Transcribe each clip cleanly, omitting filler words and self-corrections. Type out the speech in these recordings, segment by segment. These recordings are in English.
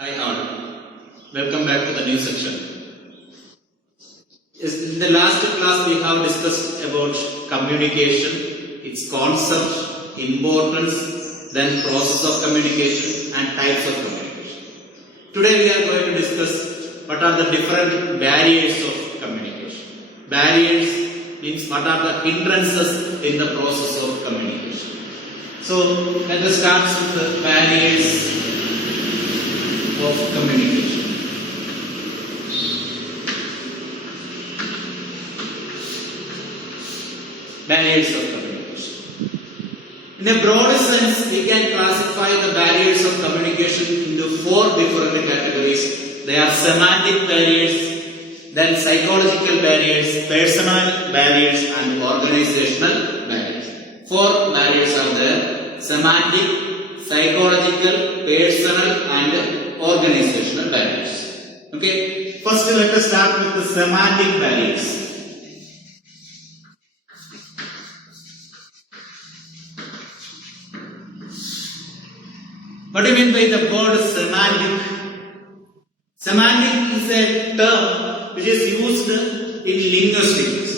Hi all, welcome back to the new section. In the last class we have discussed about communication, its concept, importance, then process of communication and types of communication. Today we are going to discuss what are the different barriers of communication. Barriers means what are the hindrances in the process of communication. So let us start with the barriers of communication. Barriers of communication. In a broader sense, we can classify the barriers of communication into four different categories. They are semantic barriers, then psychological barriers, personal barriers, and organizational barriers. Four barriers are there: semantic, psychological, personal, and organizational barriers. Okay, first let us start with the semantic barriers. What do you mean by the word semantic? Semantic is a term which is used in linguistics.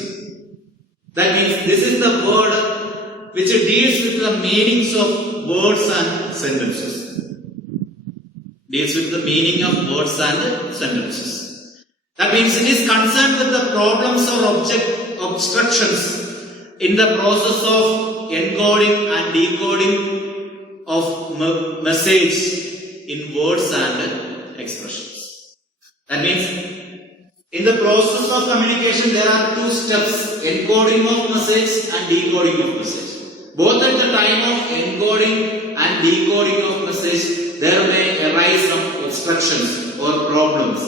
That means this is the word which deals with the meanings of words and sentences. Deals with the meaning of words and sentences. That means it is concerned with the problems or obstructions in the process of encoding and decoding of message in words and expressions. That means in the process of communication there are two steps: encoding of message and decoding of message. Both at the time of encoding and decoding of message, there may arise some obstructions or problems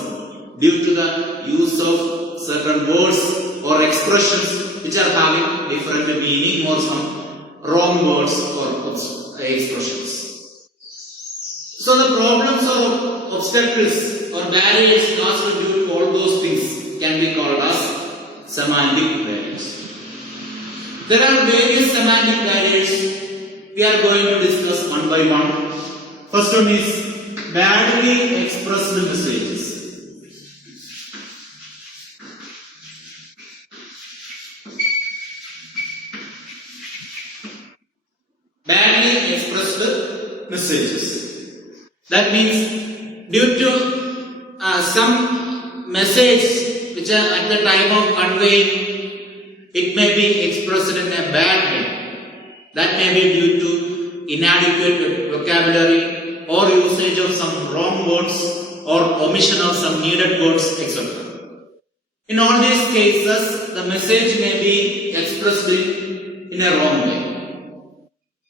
due to the use of certain words or expressions which are having different meaning, or some wrong words or expressions. So the problems or obstacles or barriers caused due to all those things can be called as semantic barriers. There are various semantic barriers. We are going to discuss one by one. First one is badly expressed messages. Badly expressed messages. That means due to some message which are at the time of conveying, it may be expressed in a bad way. That may be due to inadequate vocabulary or usage of some wrong words or omission of some needed words, etc. In all these cases, the message may be expressed in a wrong way.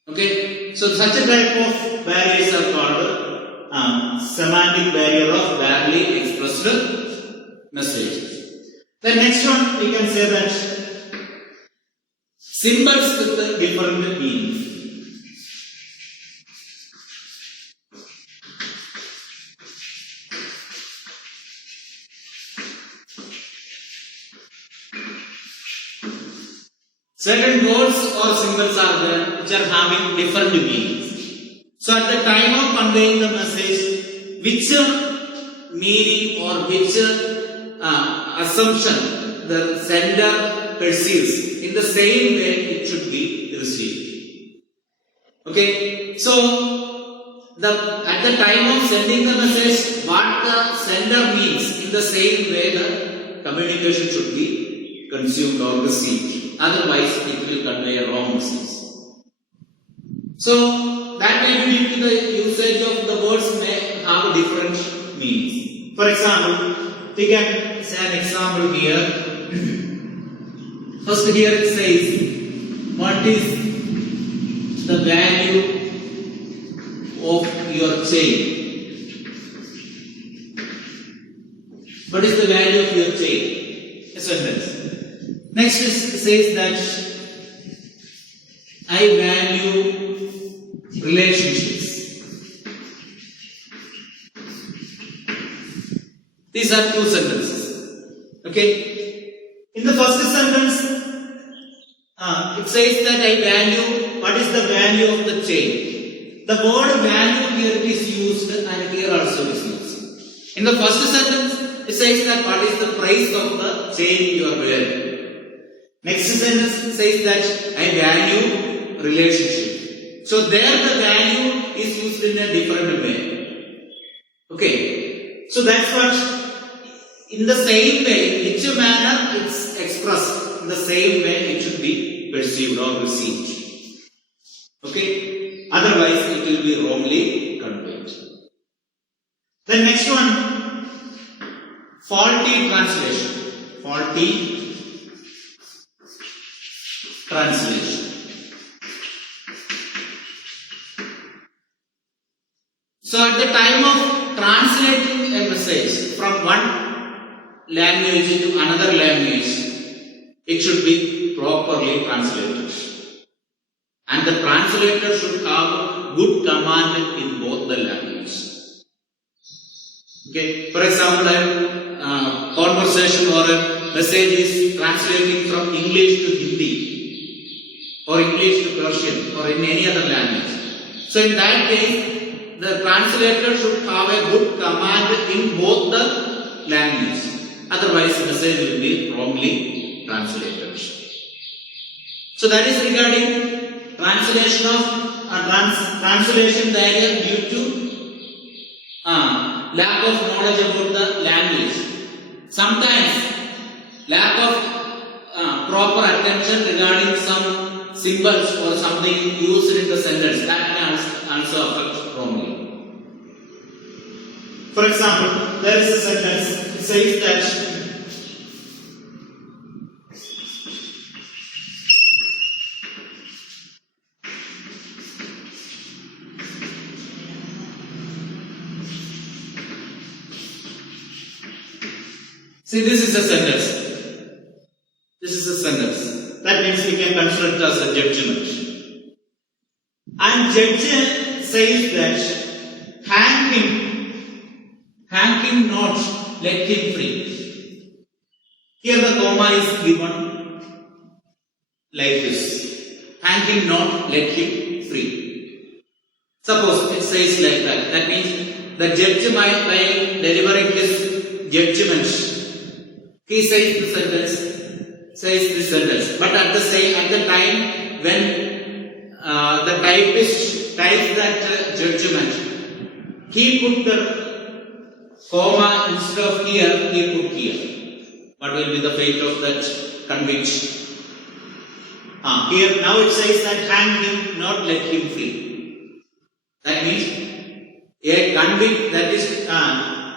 Okay, so such a type of barriers are called semantic barrier of badly expressed messages. The next one, we can say that symbols with the different meanings. Certain words or symbols are there which are having different meanings. So at the time of conveying the message, which meaning or which assumption the sender perceives, in the same way it should be received. Okay, so at the time of sending the message, what the sender means, in the same way the communication should be consumed or received. Otherwise, it will convey a wrong message. So that may be due to the usage of the words may have different meanings. For example, we can say an example here. First here it says, what is the value of your chain? What is the value of your chain? A sentence. Next says that I value relationships. These are two sentences. Okay. In the first sentence, it says that I value. What is the value of the chain? The word value here is used, and here also is used. In the first sentence, it says that what is the price of the chain you are wearing. Next sentence says that I value relationship. So there the value is used in a different way. Okay. So that's what, in the same way, which manner it's expressed, in the same way it should be perceived or received. Okay. Otherwise it will be wrongly conveyed. The next one, faulty translation. Faulty translation. So at the time of translating a message from one language to another language, it should be properly translated. And the translator should have good command in both the languages. Okay. For example, a conversation or a message is translating from English to Hindi or English to Persian or in any other language. So in that case, the translator should have a good command in both the languages. Otherwise, the message will be wrongly translated. So that is regarding translation of translation barrier due to lack of knowledge about the language. Sometimes lack of proper attention regarding some symbols or something used in the sentence, that can also affect wrongly. For example, there is a sentence, it says that see, this is a sentence. This is a sentence. That means we can consider it as a judgment. And judge says that hang him not, let him free. Here the comma is given like this. Hang him not, let him free. Suppose it says like that. That means the judge while delivering this judgment, he says this sentence, but at the time when the typist types that judgment, he put the comma instead of here, he put here. What will be the fate of that conviction? Here now it says that hang him, not let him free. That means a convict, that is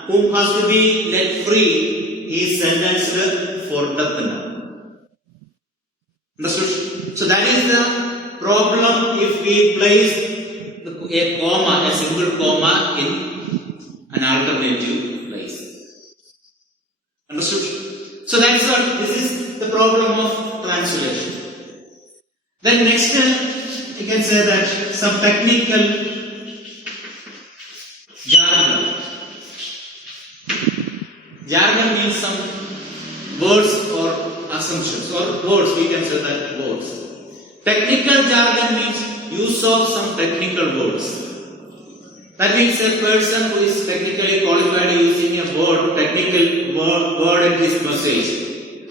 who has to be let free, is sentenced for death now. Understood? So that is the problem if we place a comma, a single comma in an alternative place. Understood? So that's what, this is the problem of translation. Then next you can say that some technical jargon. Jargon means some words or assumptions, or words, we can say that words. Technical jargon means use of some technical words. That means a person who is technically qualified using a word, technical word in his message,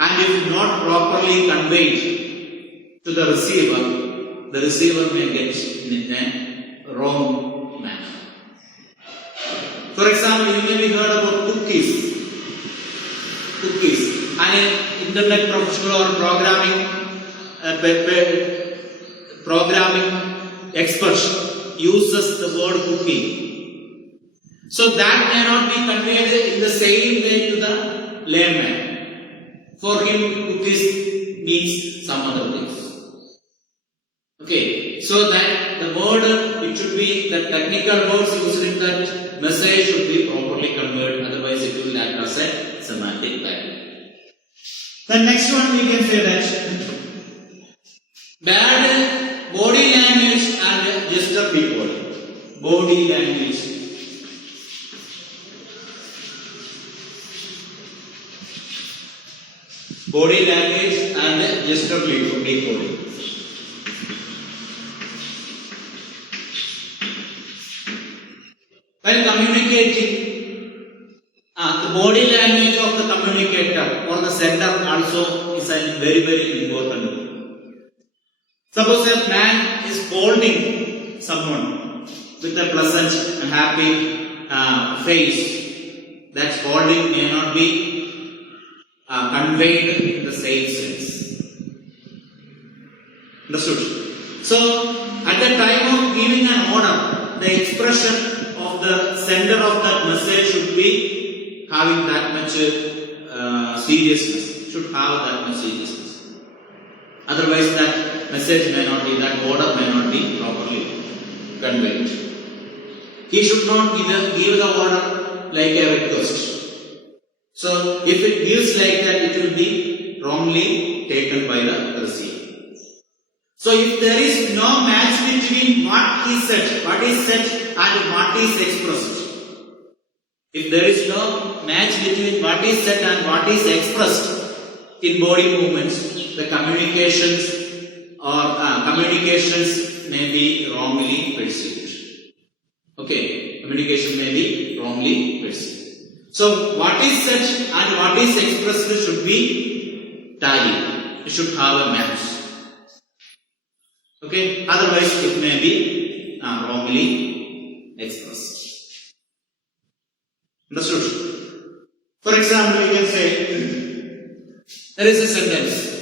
and if not properly conveyed to the receiver may get in a wrong manner. For example, you may be heard about cookies. An internet professional or programming expert uses the word cookie. So that cannot be conveyed in the same way to the layman. For him, cookies means some other things. Okay, so that the word, it should be, the technical words used in that message should be properly conveyed, otherwise it will act as a semantic barrier. The next one we can say that bad body language and gesture people. Body language. Body language and gesture people. While communicating, The body language of the communicator or the sender also is a very, very important. Suppose a man is holding someone with a pleasant and happy face. That holding may not be conveyed in the same sense. Understood? So, at the time of giving an order, the expression of the sender of that message should be having that much seriousness. Should have that much seriousness. Otherwise, that message may not be, that order may not be properly conveyed. He should not either give the order like a request. So, if it gives like that, it will be wrongly taken by the receiver. So, if there is no match between what is said and what is expressed, if there is no match between what is said and what is expressed in body movements, the communications may be wrongly perceived. Okay, communication may be wrongly perceived. So, what is said and what is expressed should be tallied. It should have a match. Okay, otherwise it may be wrongly expressed. Understood? For example, you can say, there is a sentence.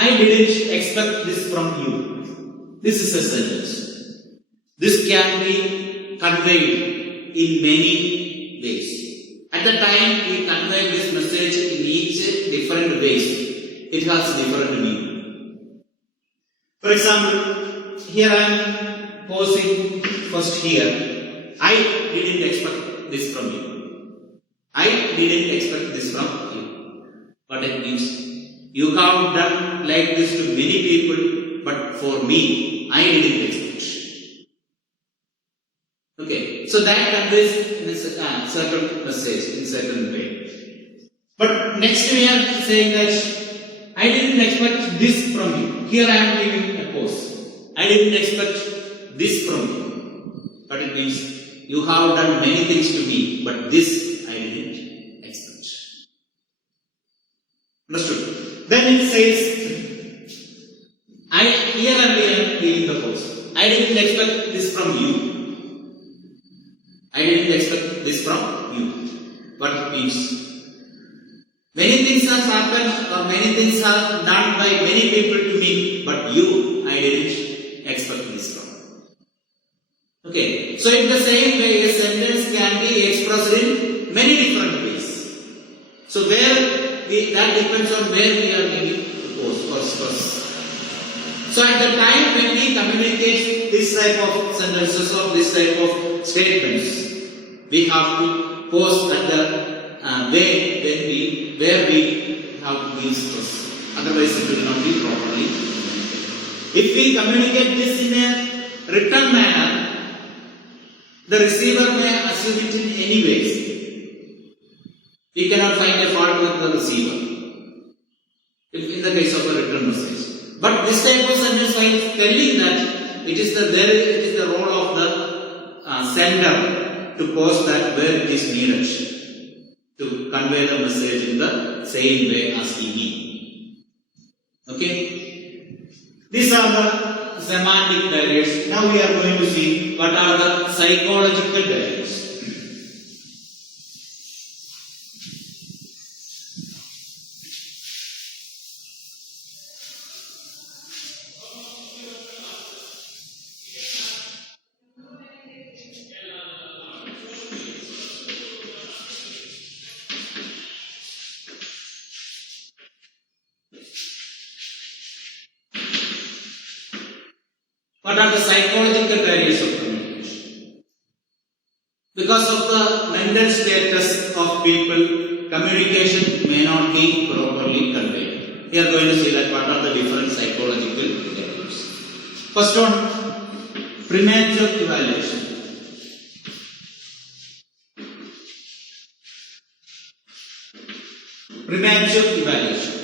I didn't expect this from you. This is a sentence. This can be conveyed in many ways. At the time we convey this message in each different ways, it has different meaning. For example, here I am posing first here. I didn't expect this from you. I didn't expect this from you. What it means? You have done like this to many people, but for me, I didn't expect. Okay, so that conveys in a certain message, in a certain way. But next we are saying that I didn't expect this from you. Here I am giving a pose. I didn't expect this from you. But it means you have done many things to me, but this I didn't expect. Understood? Then it says, here I am giving the pose. I didn't expect this from you. I didn't expect this from you. What it means? Many things have happened or many things are done by many people to me, but you, I didn't expect this from. Okay. So in the same way, a sentence can be expressed in many different ways. So that depends on where we are giving the pose first. So at the time when we communicate this type of sentences or this type of statements, we have to pause at the way where we have to give stress. Otherwise it will not be properly communicated. If we communicate this in a written manner, the receiver may assume it in any ways. We cannot find a fault with the receiver in the case of a written message. But this type of sentence, while telling that it is the role of the sender to pause that where it is needed to convey the message in the same way as he means. Okay? These are the semantic barriers. Now we are going to see what are the psychological barriers. What are the psychological barriers of communication? Because of the mental status of people, communication may not be properly conveyed. We are going to see that what are the different psychological barriers. First one, premature evaluation. premature evaluation.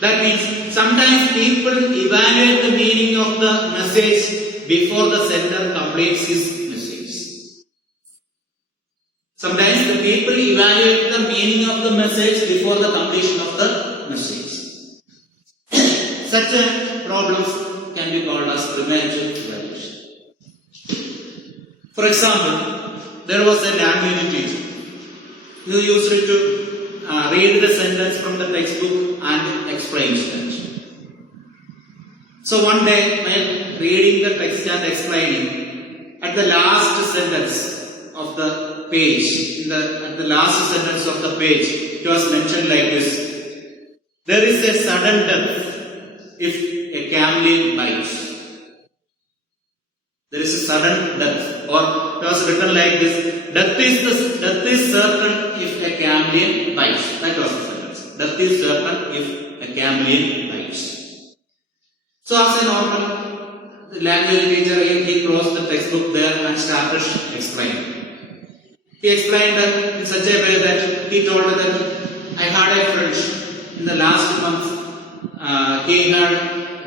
That means sometimes people evaluate the meaning of the message before the sender completes his message. Sometimes the people evaluate the meaning of the message before the completion of the message. Such problems can be called as premature evaluation. For example, there was a language teacher who used to read the sentence from the textbook and explain it. So one day, while reading the text and explaining, at the last sentence of the page, at the last sentence of the page, it was mentioned like this: there is a sudden death if a camel bites. There is a sudden death, or it was written like this: death is certain if a camel bites. That was the sentence. Death is certain if a camel bites. So as a normal language teacher, he closed the textbook there and started explaining. He explained in such a way that he told that I had a friend in the last month. When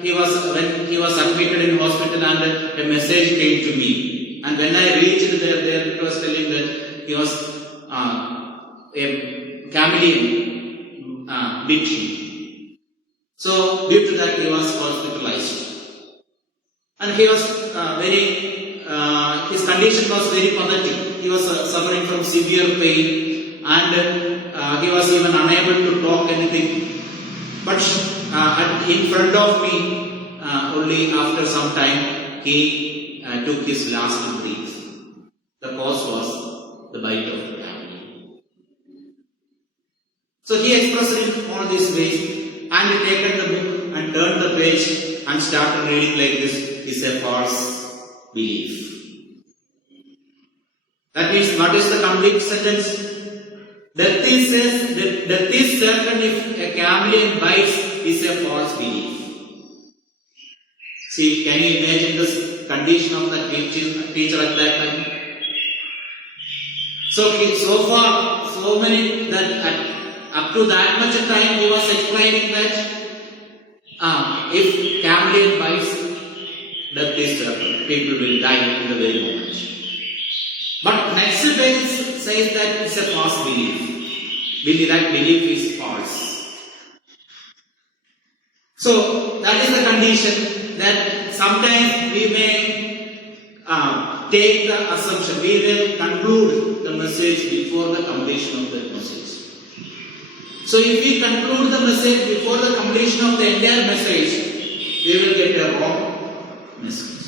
he was admitted in hospital, and a message came to me. And when I reached there, it was telling that he was a chameleon bit him. So due to that, he was hospitalized, and he was his condition was very pathetic. He was suffering from severe pain, and he was even unable to talk anything. But in front of me, only after some time, he took his last breath. The cause was the bite of the camel. So he expressed it in all these ways, and he taken the book and turned the page and started reading like this: "Is a false belief." That means, what is the complete sentence? Death is certain if a camel bites is a false belief. See, can you imagine this condition of the teacher at that time? So far, so many that up to that much time he was explaining that if camel bites, death is certain. People will die in the very moment. But next page says that it's a false belief. That belief is false. So that is the condition, that sometimes we may take the assumption, we will conclude the message before the completion of the message. So if we conclude the message before the completion of the entire message, we will get a wrong message.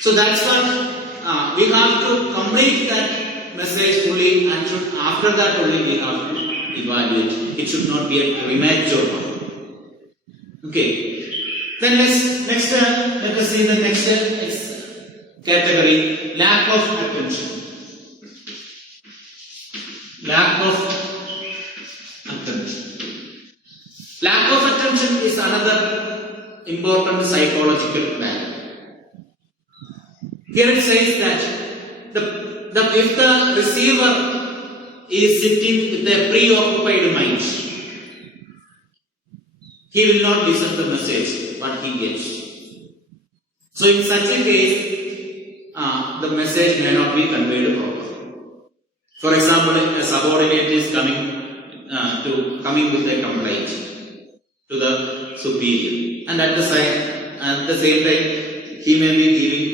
So that's what we have to complete that message fully, and after that only we have to evaluate. It should not be a premature one. Okay. Then let us see the next category: lack of attention. Lack of attention. Lack of attention is another important psychological value. Here it says that if the receiver is sitting with a preoccupied mind, he will not listen to the message what he gets. So in such a case, the message may not be conveyed properly. For example, a subordinate is coming with a complaint to the superior, and at the same time he may be giving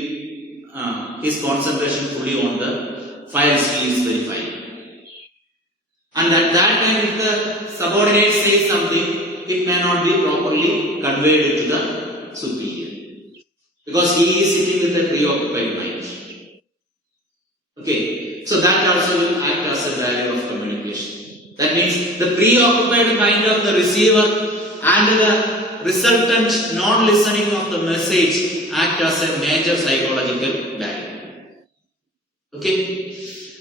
his concentration fully on the files he is verifying. And at that time, if the subordinate says something, it may not be properly conveyed to the superior, because he is sitting with a preoccupied mind. Okay, so that also will act as a barrier of communication. That means the preoccupied mind of the receiver and the resultant non-listening of the message act as a major psychological barrier. Okay.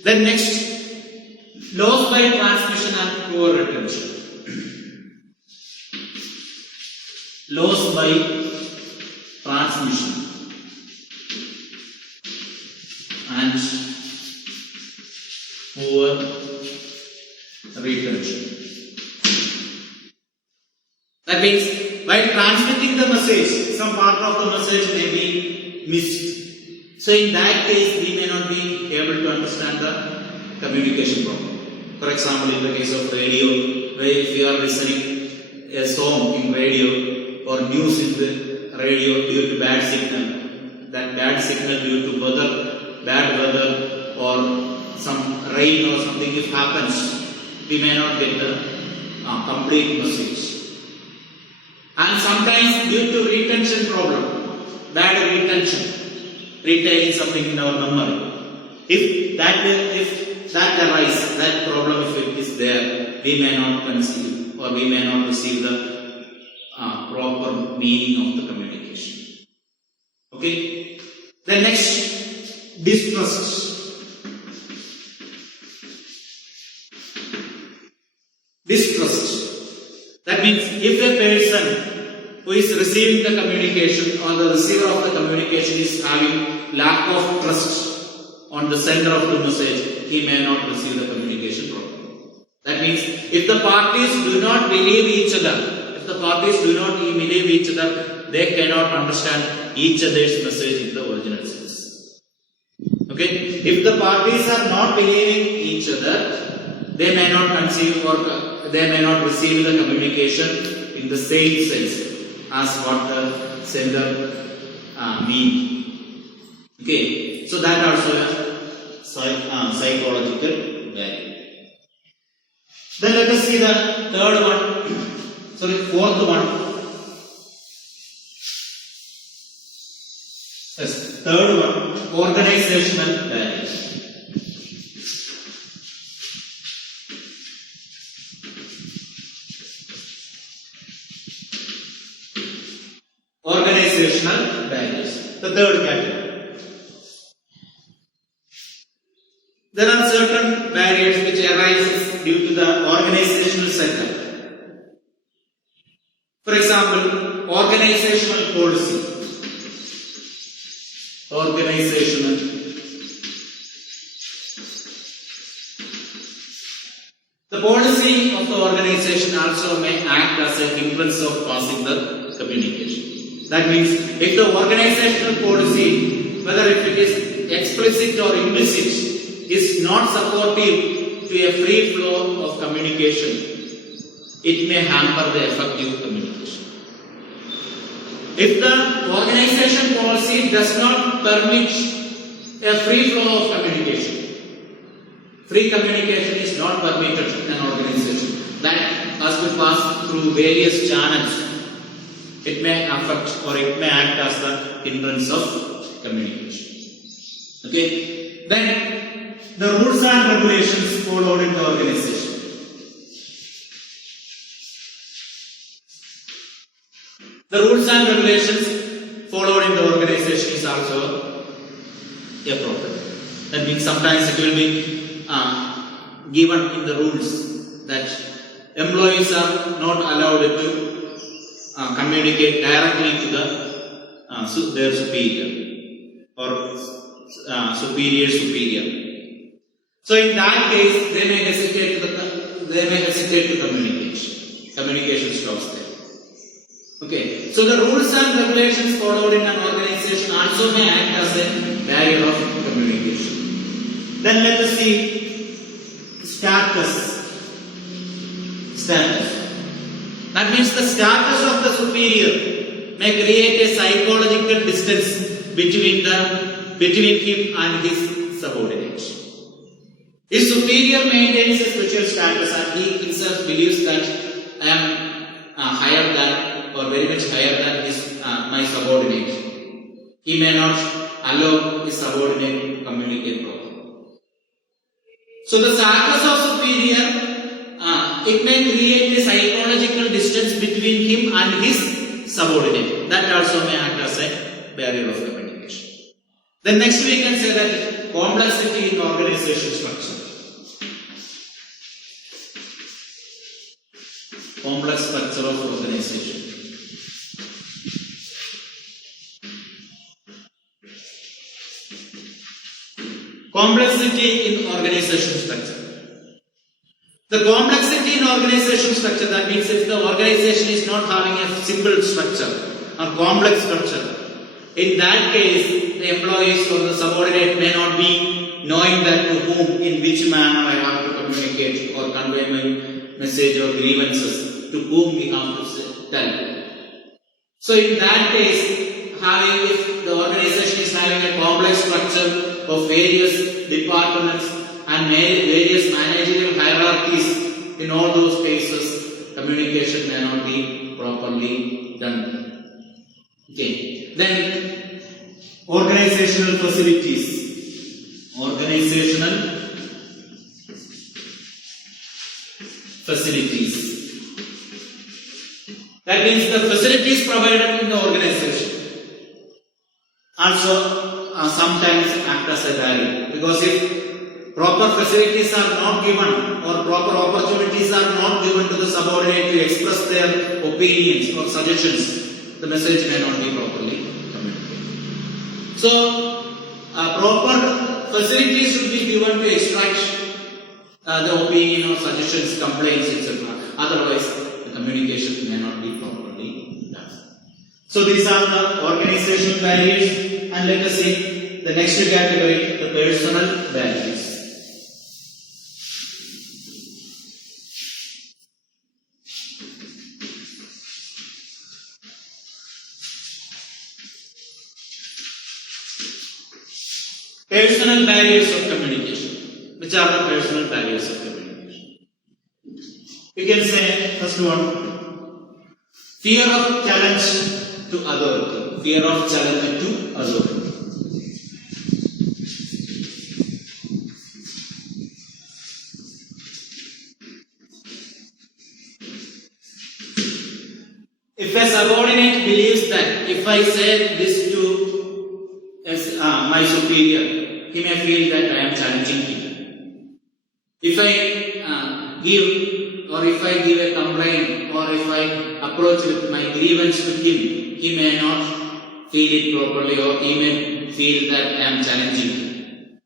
Then next, loss by transmission and poor retention. Loss by transmission and poor retention. That means while transmitting the message, some part of the message may be missed. So in that case, we may not be able to understand the communication problem. For example, in the case of radio, where if you are listening a song in radio or news in the radio due to bad signal, that bad signal due to weather, bad weather or some rain or something if happens, we may not get the complete message. And sometimes due to retention problem, bad retention, retaining something in our memory. If that arises, that problem if it is there, we may not conceive or we may not receive the proper meaning of the communication. Okay? Then next, distrust. Distrust. That means if a person who is receiving the communication or the receiver of the communication is having lack of trust on the sender of the message, he may not receive the communication properly. That means if the parties do not believe each other, they cannot understand each other's message in the original sense. Okay? If the parties are not believing each other, they may not conceive or they may not receive the communication in the same sense as what the sender means. Okay? So that also a psychological value. Then let us see the fourth one. Yes, third one, organizational values. Organizational values. The third category. There are certain barriers which arise due to the organizational setup. For example, organizational policy. The policy of the organization also may act as a hindrance of passing the communication. That means if the organizational policy, whether if it is explicit or implicit, is not supportive to a free flow of communication, it may hamper the effective communication. If the organization policy does not permit a free flow of communication, free communication is not permitted in an organization. That has to pass through various channels. It may affect or it may act as the hindrance of communication. Okay? Then the rules and regulations followed in the organization. The rules and regulations followed in the organization is also a problem. That means sometimes it will be given in the rules that employees are not allowed to communicate directly to their superior or superior. So in that case, they may hesitate to communicate. Communication stops there. Okay. So the rules and regulations followed in an organization also may act as a barrier of communication. Then let us see status. That means the status of the superior may create a psychological distance between him and his subordinate. His superior maintains a special status and he himself believes that I am higher than or very much higher than my subordinate. He may not allow his subordinate to communicate properly. So the status of superior, it may create a psychological distance between him and his subordinate. That also may act as a barrier of communication. Then next we can say that complexity in organization structure. Complex structure of organization. Complexity in organization structure. The complexity in organization structure, that means if the organization is not having a simple structure or complex structure, in that case, the employees or the subordinate may not be knowing that to whom, in which manner I have to communicate or convey my message or grievances, to whom we have to tell. So in that case, if the organization is having a complex structure of various departments and various managerial hierarchies, in all those cases, communication may not be properly done. Okay. Then, organizational facilities. Organizational facilities. That means the facilities provided in the organization also sometimes act as a barrier, because if proper facilities are not given or proper opportunities are not given to the subordinate to express their opinions or suggestions, the message may not be properly communicated. So, proper facilities should be given to extract the opinion or suggestions, complaints, etc. Otherwise, the communication may not be properly done. So these are the organizational barriers, and let us see the next category, the personal barriers. Personal barriers of communication. Which are the personal barriers of communication? We can say, first one, fear of challenge to authority. Fear of challenge to authority. If a subordinate believes that if I say this to my superior, he may feel that I am challenging him. If I give a complaint, or if I approach with my grievance to him, he may not feel it properly, or he may feel that I am challenging him.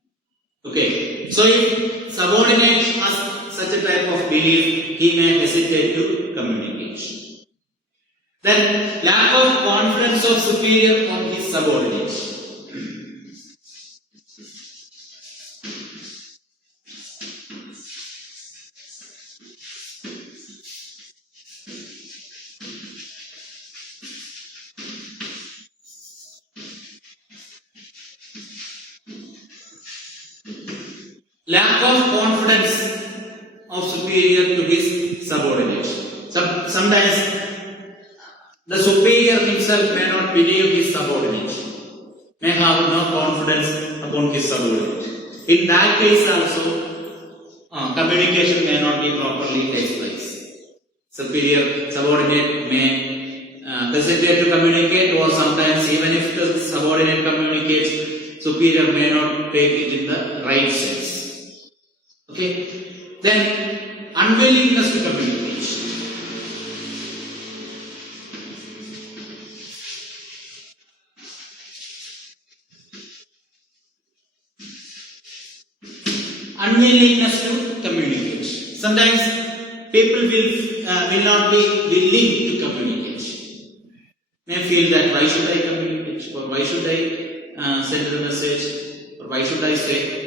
Okay. So if subordinate has such a type of belief, he may hesitate to communicate. Then lack of confidence of superior on his subordinate. Lack of confidence of superior to his subordinate. Sometimes the superior himself may not believe his subordinate, may have no confidence upon his subordinate. In that case also, communication may not be properly takes place. Subordinate may hesitate to communicate, or sometimes even if the subordinate communicates, superior may not take it in the right sense. Okay. Then unwillingness to communicate. Unwillingness to communicate. Sometimes people will not be willing to communicate. May feel that why should I communicate, or why should I send a message, or why should I say.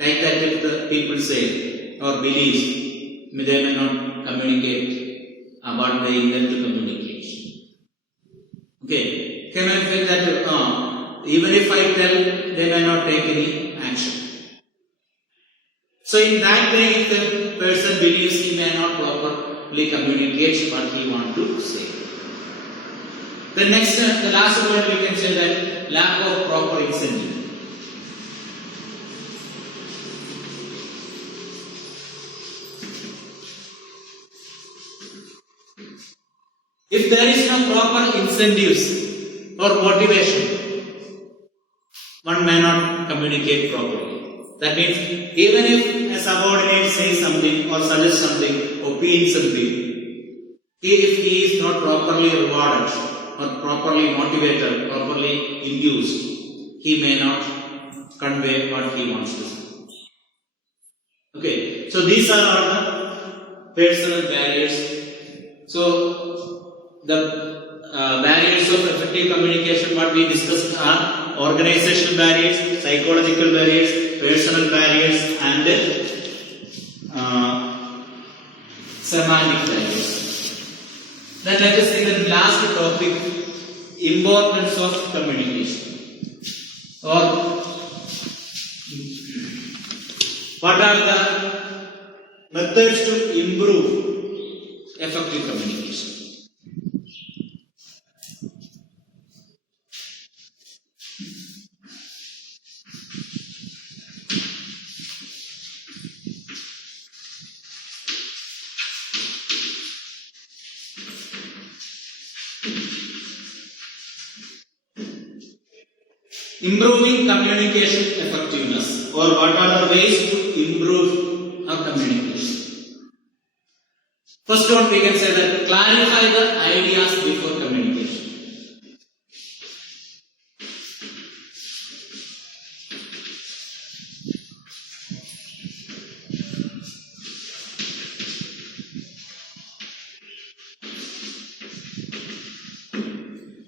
Like that, if the people say or believe, they may not communicate what they intend to communicate. Okay, can I feel that even if I tell, they may not take any action. So in that way, if the person believes, he may not properly communicate what he wants to say. The last word we can say that lack of proper incentive. If there is no proper incentives or motivation, one may not communicate properly. That means even if a subordinate says something or suggests something, opines something, if he is not properly rewarded or properly motivated, properly induced, he may not convey what he wants to say. Okay, so these are all the personal barriers. So the barriers of effective communication, what we discussed are organizational barriers, psychological barriers, personal barriers, and semantic barriers. Then let us see the last topic, importance of communication. Or what are the methods to improve effective communication? Improving communication effectiveness, or what are the ways to improve our communication? First one, we can say that clarify the ideas before communication.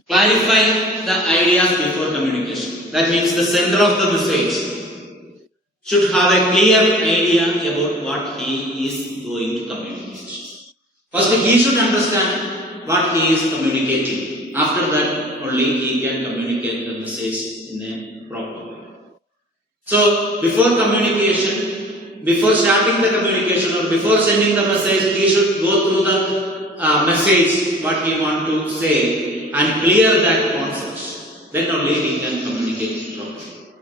Clarify the ideas before communication. That means the sender of the message should have a clear idea about what he is going to communicate. First, he should understand what he is communicating. After that, only he can communicate the message in a proper way. So, before communication, before starting the communication or before sending the message, he should go through the message, what he want to say, and clear that concept. Then only he can communicate properly.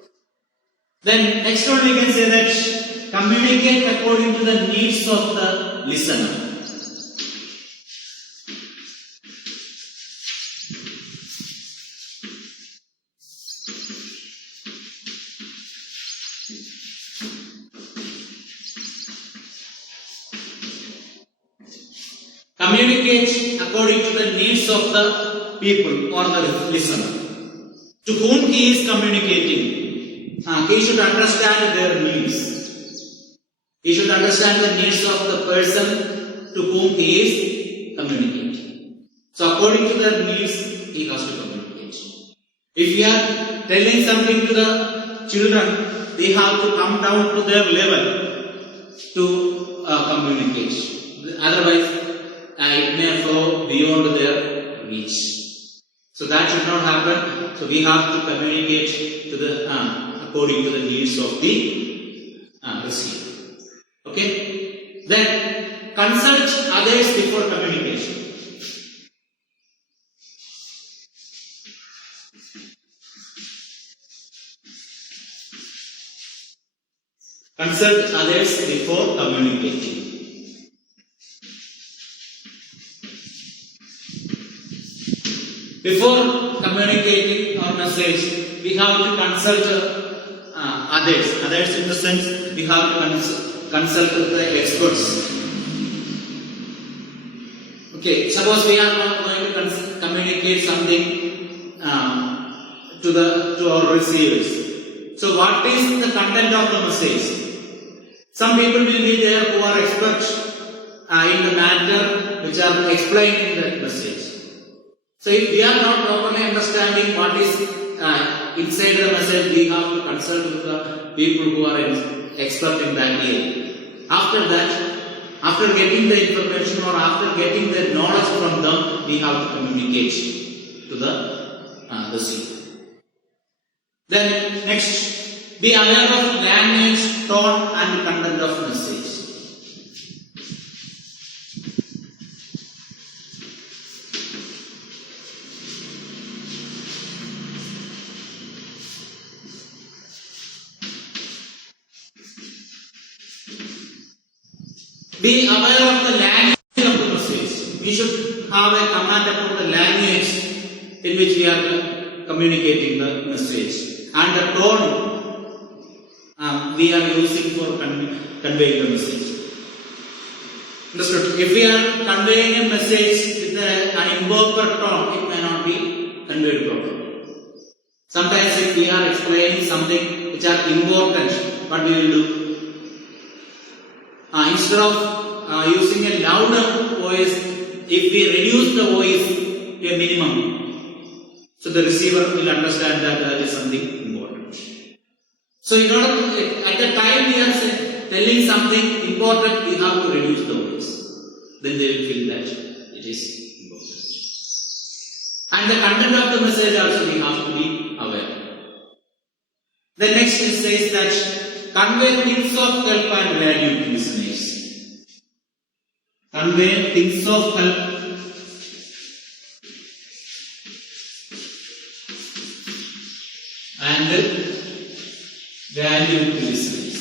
Then next one we can say that communicate according to the needs of the listener. Communicate according to the needs of the people or the listener. To whom he is communicating, he should understand their needs. He should understand the needs of the person to whom he is communicating. So according to their needs, he has to communicate. If we are telling something to the children, we have to come down to their level to communicate. Otherwise, it may flow beyond their reach. So that should not happen. So we have to communicate to the according to the needs of the receiver. Okay. Then consult others before communication. Consult others before communicating. Before communicating our message, we have to consult others. Others in the sense, we have to consult the experts. Okay, suppose we are not going to communicate something to our receivers. So, what is the content of the message? Some people will be there who are experts in the matter which are explained in that message. So if we are not properly understanding what is inside the message, we have to consult with the people who are expert in that area. After that, after getting the information or after getting the knowledge from them, we have to communicate to the receiver. Then next, be aware of language, tone and content of message. Be aware of the language of the message. We should have a command about the language in which we are communicating the message and the tone we are using for conveying the message. Understood? If we are conveying a message with an improper tone, it may not be conveyed properly. Sometimes if we are explaining something which are important, what we will do? Instead of using a louder voice, if we reduce the voice to a minimum, so the receiver will understand that there is something important. So in order to, at the time we are telling something important, we have to reduce the voice. Then they will feel that it is important. And the content of the message also we have to be aware. The next it says that convey things of help and value to listeners. Convey things of help and value to listeners.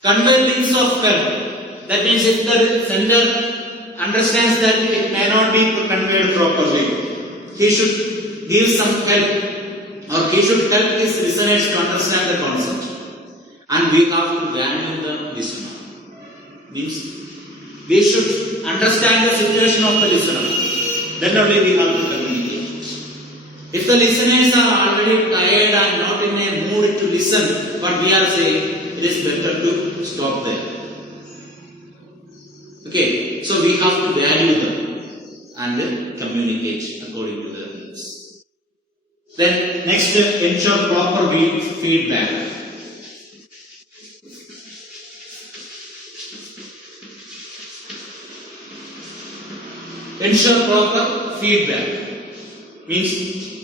Convey things of help. That means if the sender understands that it may not be conveyed properly, he should give some help, or he should help his listeners to understand the concept. And we have to value the listener. Means we should understand the situation of the listener. Then only we have to communicate. If the listeners are already tired and not in a mood to listen what we are saying, it is better to stop there. Okay, so we have to value them and communicate according to the needs. Then next, ensure proper feedback. Ensure proper feedback. Means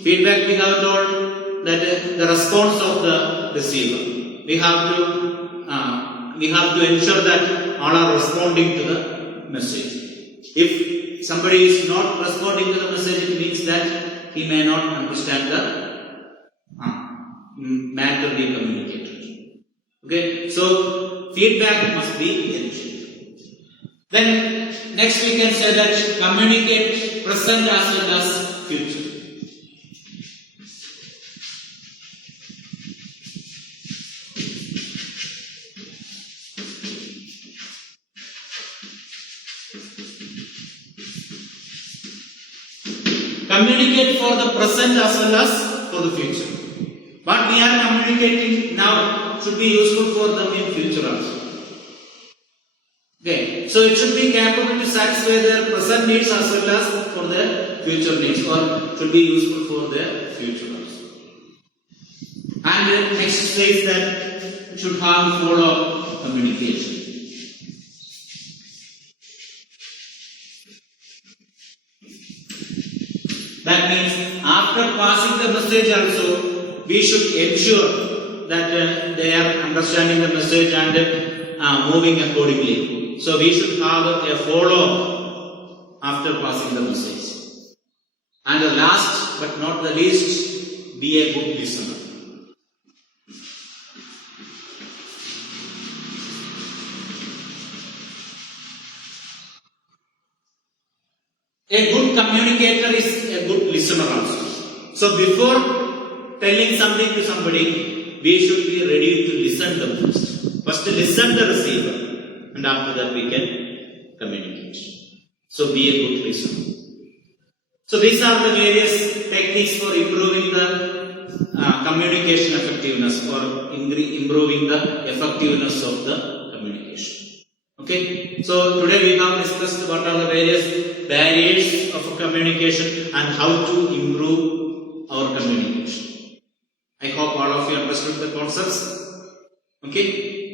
feedback we have told that the response of the receiver. We have to ensure that all are responding to the message. If somebody is not responding to the message, it means that he may not understand the matter being communicated. Okay, so feedback must be ensured. Then next we can say that communicate present as well as future. Communicate for the present as well as for the future. What we are communicating now should be useful for them in future also. Okay, so it should be capable to satisfy their present needs as well as for their future needs, or should be useful for their future also. And next says that it should have follow communication. That means after passing the message also, we should ensure that they are understanding the message and moving accordingly. So we should have a follow after passing the message. And the last but not the least, be a good listener. A good communicator is a good listener also. So before telling something to somebody, we should be ready to listen them first. First listen the receiver, and after that we can communicate. So be a good listener. So these are the various techniques for improving the communication effectiveness, or improving the effectiveness of the communication. Okay, so today we have discussed what are the various barriers of communication and how to improve our communication. I hope all of you understood the concepts. Okay.